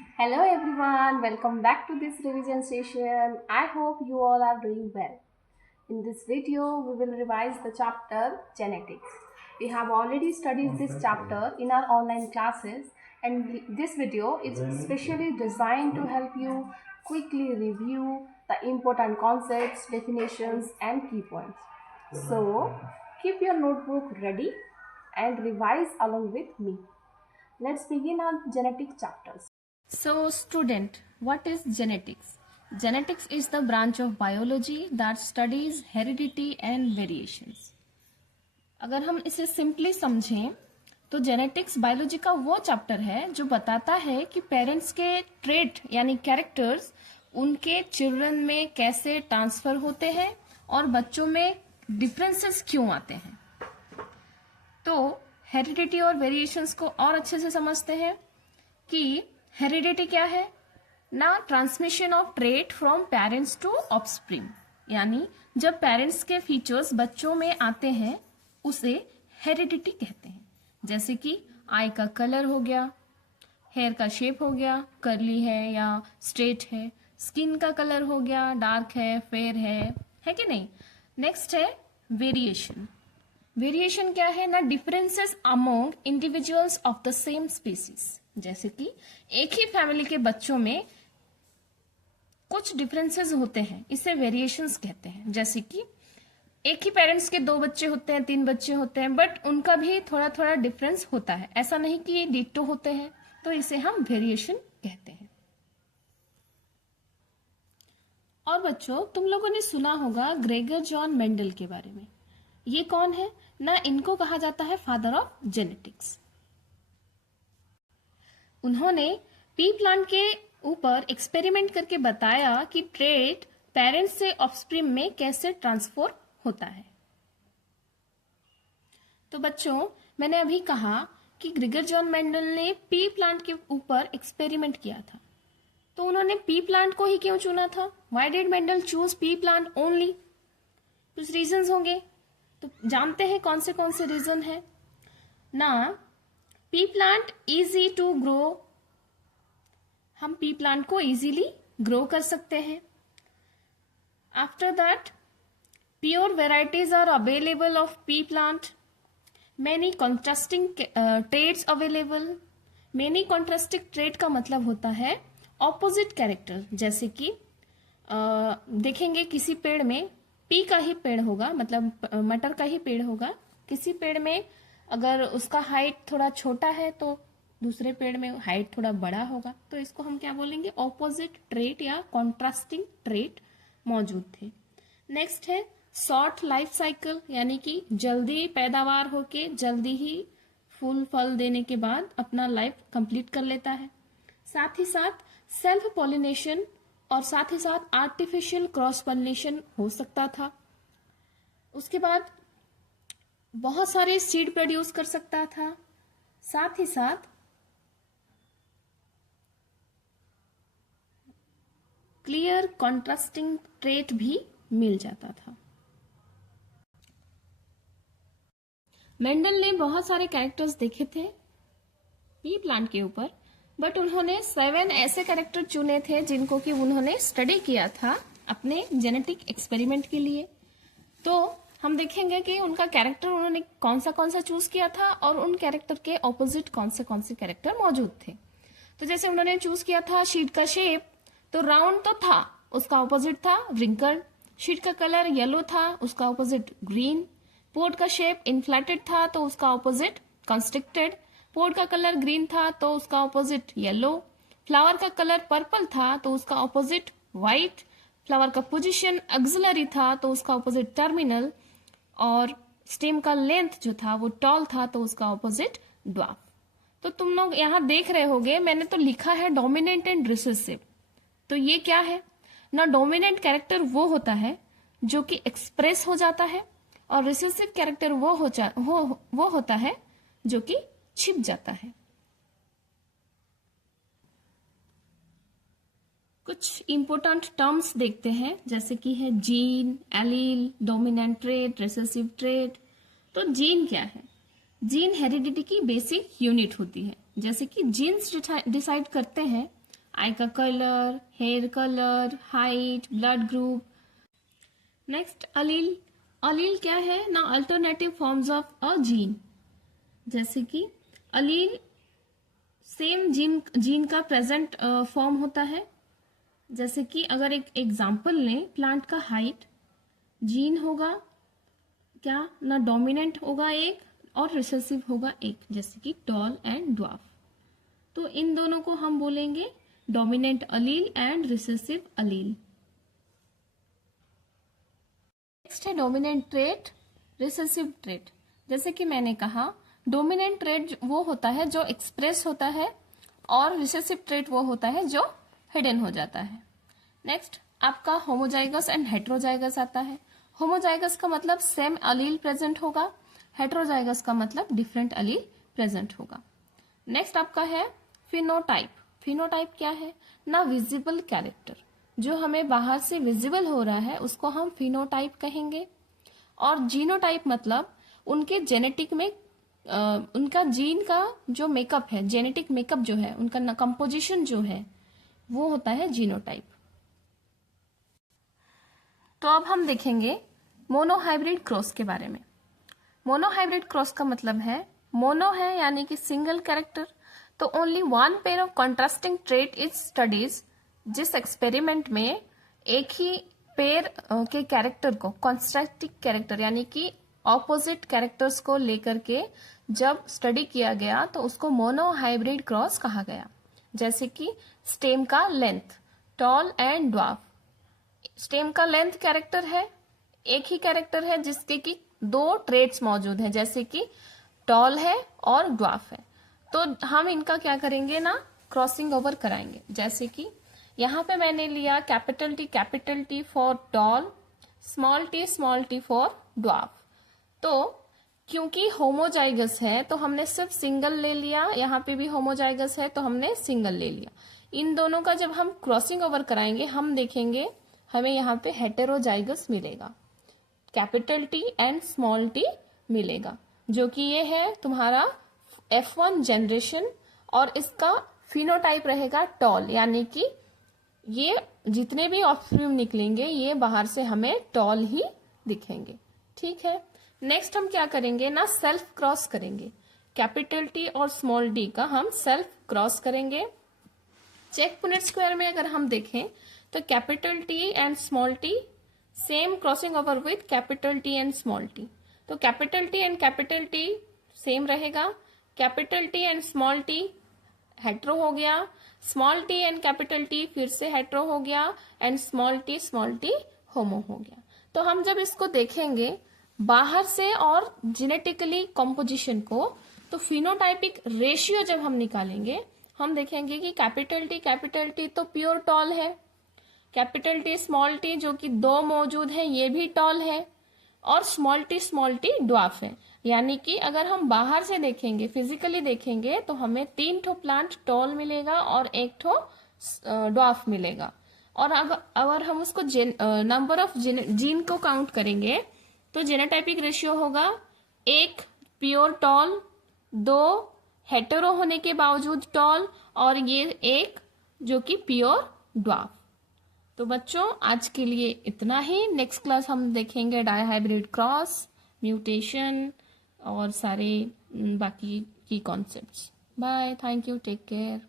Hello everyone, welcome back to this revision session. I hope you all are doing well. In this video, we will revise the chapter Genetics. We have already studied this chapter in our online classes, and this video is specially designed to help you quickly review the important concepts, definitions and key points. So, keep your notebook ready and revise along with me. Let's begin our genetic chapters. So, student, what is genetics? Genetics is the branch of biology that studies heredity and variations. अगर हम इसे simply समझें तो genetics biology का वो chapter है जो बताता है कि पेरेंट्स के ट्रेट यानी कैरेक्टर्स उनके चिल्ड्रन में कैसे ट्रांसफर होते हैं और बच्चों में डिफरेंसेस क्यों आते हैं। तो हेरिडिटी और वेरिएशंस को और अच्छे से समझते हैं कि हेरिडिटी क्या है ना, transmission of trait from parents to offspring, यानी जब पेरेंट्स के फीचर्स बच्चों में आते हैं उसे हेरिडिटी कहते हैं। जैसे कि आई का कलर हो गया, हेयर का शेप हो गया, कर्ली है या स्ट्रेट है, स्किन का कलर हो गया, डार्क है, फेयर है कि नहीं। नेक्स्ट है वेरिएशन। वेरिएशन क्या है ना, differences among individuals of the same species. जैसे कि एक ही फैमिली के बच्चों में कुछ डिफरेंसेस होते हैं, इसे वेरिएशंस कहते हैं। जैसे कि एक ही पेरेंट्स के 2 बच्चे होते हैं, 3 बच्चे होते हैं, बट उनका भी थोड़ा थोड़ा डिफरेंस होता है, ऐसा नहीं कि ये डिट्टो होते हैं, तो इसे हम वेरिएशन कहते हैं। और बच्चों, तुम लोगों ने सुना होगा ग्रेगर जॉन मेंडल के बारे में। ये कौन है ना, इनको कहा जाता है फादर ऑफ जेनेटिक्स। उन्होंने पी प्लांट के ऊपर एक्सपेरिमेंट करके बताया कि ट्रेट पेरेंट्स से ऑफस्प्रिंग में कैसे ट्रांसफर होता है। तो बच्चों, मैंने अभी कहा कि ग्रेगर जॉन मेंडल ने पी प्लांट के ऊपर एक्सपेरिमेंट किया था, तो उन्होंने पी प्लांट को ही क्यों चुना था? Why did Mendel choose pea plant only? कुछ रीजंस होंगे, तो जानते हैं कौन से रीजन है ना। Pea plant easy to grow, हम पी प्लांट को इजीली ग्रो कर सकते हैं। After that pure varieties are available of pea plant, many contrasting traits available. Many contrasting trait का मतलब होता है ऑपोजिट कैरेक्टर। जैसे कि देखेंगे किसी पेड़ में पी का ही पेड़ होगा, मतलब मटर का ही पेड़ होगा, किसी पेड़ में अगर उसका हाइट थोड़ा छोटा है तो दूसरे पेड़ में हाइट थोड़ा बड़ा होगा, तो इसको हम क्या बोलेंगे? ऑपोजिट ट्रेट या कॉन्ट्रास्टिंग ट्रेट मौजूद थे। नेक्स्ट है शॉर्ट लाइफ साइकिल, यानी कि जल्दी पैदावार होके जल्दी ही फूल फल देने के बाद अपना लाइफ कंप्लीट कर लेता है। साथ ही साथ सेल्फ पॉलिनेशन और साथ ही साथ आर्टिफिशियल क्रॉस पॉलिनेशन हो सकता था। उसके बाद बहुत सारे सीड प्रोड्यूस कर सकता था। साथ ही साथ क्लियर कॉन्ट्रास्टिंग ट्रेट भी मिल जाता था। मेंडल ने बहुत सारे कैरेक्टर्स देखे थे पी प्लांट के ऊपर, बट उन्होंने 7 ऐसे कैरेक्टर चुने थे जिनको कि उन्होंने स्टडी किया था अपने जेनेटिक एक्सपेरिमेंट के लिए। तो हम देखेंगे कि उनका कैरेक्टर उन्होंने कौन सा चूज किया था और उन कैरेक्टर के ऑपोजिट कौन से कैरेक्टर मौजूद थे। तो जैसे उन्होंने चूज किया था शीट का शेप, तो राउंड तो था, उसका ऑपोजिट था रिंकल। शीट का कलर येलो था, उसका ऑपोजिट ग्रीन। पोर्ट का शेप इनफ्लेटेड था, तो उसका ऑपोजिट कंस्ट्रिक्टेड। पोर्ट का कलर ग्रीन था, तो उसका ऑपोजिट येलो। फ्लावर का कलर पर्पल था, तो उसका ऑपोजिट व्हाइट। फ्लावर का पोजीशन एक्सिलरी था, तो उसका ऑपोजिट टर्मिनल। और स्टेम का लेंथ जो था वो टॉल था, तो उसका ऑपोजिट ड्वार्फ। तो तुम लोग यहाँ देख रहे होगे, मैंने तो लिखा है डोमिनेंट एंड रिसेसिव। तो ये क्या है ना, डोमिनेंट कैरेक्टर वो होता है जो कि एक्सप्रेस हो जाता है, और रिसेसिव कैरेक्टर वो होता है जो कि छिप जाता है। कुछ इंपोर्टेंट टर्म्स देखते हैं, जैसे कि है gene, allele, dominant trait, recessive trait. तो जीन क्या है? जीन हेरिडिटी की बेसिक यूनिट होती है। जैसे कि जीन्स डिसाइड करते हैं आई का colour, hair colour, height, blood group. Next allele. Allele क्या है ना? Alternative forms of a gene. जैसे कि अलील सेम जीन का प्रेजेंट फॉर्म होता है। जैसे कि अगर एक एग्जाम्पल लें, प्लांट का हाइट, जीन होगा क्या ना? डोमिनेंट होगा एक और रिसेसिव होगा एक, जैसे कि टॉल एंड ड्वार्फ। तो इन दोनों को हम बोलेंगे dominant Aleel and recessive Aleel. Next है डोमिनेंट ट्रेट, रिसेसिव ट्रेट। जैसे कि मैंने कहा, डोमिनेंट ट्रेट वो होता है जो एक्सप्रेस होता है और रिसेसिव ट्रेट वो होता है जो हिडन हो जाता है। नेक्स्ट आपका होमोजाइगस एंड हेट्रोजाइगस आता है। होमोजाइगस का मतलब सेम अलील प्रेजेंट होगा, हेट्रोजाइगस का मतलब डिफरेंट अलील प्रेजेंट होगा। नेक्स्ट आपका है फिनोटाइप। फिनोटाइप क्या है ना? विजिबल कैरेक्टर, जो हमें बाहर से विजिबल हो रहा है उसको हम फिनोटाइप कहेंगे। और जीनोटाइप मतलब उनके जेनेटिक में उनका जीन का जो मेकअप है, जेनेटिक मेकअप जो है, उनका कंपोजिशन जो है वो होता है जीनोटाइप। तो अब हम देखेंगे मोनोहाइब्रिड क्रॉस के बारे में। मोनोहाइब्रिड क्रॉस का मतलब है, मोनो है यानी कि सिंगल कैरेक्टर, तो only one pair of contrasting trait is studies. जिस एक्सपेरिमेंट में एक ही पेयर के कैरेक्टर को, कॉन्ट्रास्टिंग कैरेक्टर यानी कि ऑपोजिट कैरेक्टर्स को लेकर के जब स्टडी किया गया तो उसको मोनोहाइब्रिड क्रॉस कहा गया। जैसे कि स्टेम का length, tall and dwarf. Stem का लेंथ कैरेक्टर है, एक ही कैरेक्टर है जिसके कि दो ट्रेट्स मौजूद हैं, जैसे कि टॉल है और ड्वार्फ है। तो हम इनका क्या करेंगे ना? क्रॉसिंग ओवर कराएंगे। जैसे कि यहाँ पे मैंने लिया capital T for tall, small T for dwarf. तो क्योंकि होमोजाइगस है तो हमने सिर्फ सिंगल ले लिया, यहाँ पे भी होमोजाइगस है तो हमने सिंगल ले लिया। इन दोनों का जब हम क्रॉसिंग ओवर कराएंगे हम देखेंगे हमें यहाँ पे हेटेरोजाइगस मिलेगा, capital T and small T मिलेगा, जो कि ये है तुम्हारा F1 जनरेशन। और इसका फिनोटाइप रहेगा टॉल, यानी कि ये जितने भी ऑफस्प्रिंग निकलेंगे ये बाहर से हमें टॉल ही दिखेंगे। ठीक है। नेक्स्ट हम क्या करेंगे ना? सेल्फ क्रॉस करेंगे। कैपिटल टी और स्मॉल टी का हम सेल्फ क्रॉस करेंगे। चेक पुनेट स्क्वायर में अगर हम देखें तो capital T and small T same crossing over with capital T and small T. तो कैपिटल टी सेम रहेगा, capital T and small T hetero हो गया, small T and capital T फिर से हेट्रो हो गया, एंड स्मॉल टी होमो हो गया। तो हम जब इसको देखेंगे बाहर से और जेनेटिकली कॉम्पोजिशन को, तो फिनोटाइपिक रेशियो जब हम निकालेंगे हम देखेंगे कि कैपिटल टी तो प्योर टॉल है, कैपिटल टी स्मॉल टी जो कि दो मौजूद है ये भी टॉल है, और स्मॉल टी ड्वार्फ है। यानी कि अगर हम बाहर से देखेंगे, फिजिकली देखेंगे, तो हमें 3 ठो प्लांट टॉल मिलेगा और 1 ठो ड्वार्फ मिलेगा। और अगर हम उसको नंबर ऑफ जीन को काउंट करेंगे तो जेनोटाइपिक रेशियो होगा 1 प्योर टॉल, 2 हेटेरो होने के बावजूद टॉल, और ये 1 जो कि प्योर ड्वार्फ। तो बच्चों आज के लिए इतना ही। नेक्स्ट क्लास हम देखेंगे डायहाइब्रिड क्रॉस, म्यूटेशन और सारे बाकी की concepts. Bye, thank you, take care.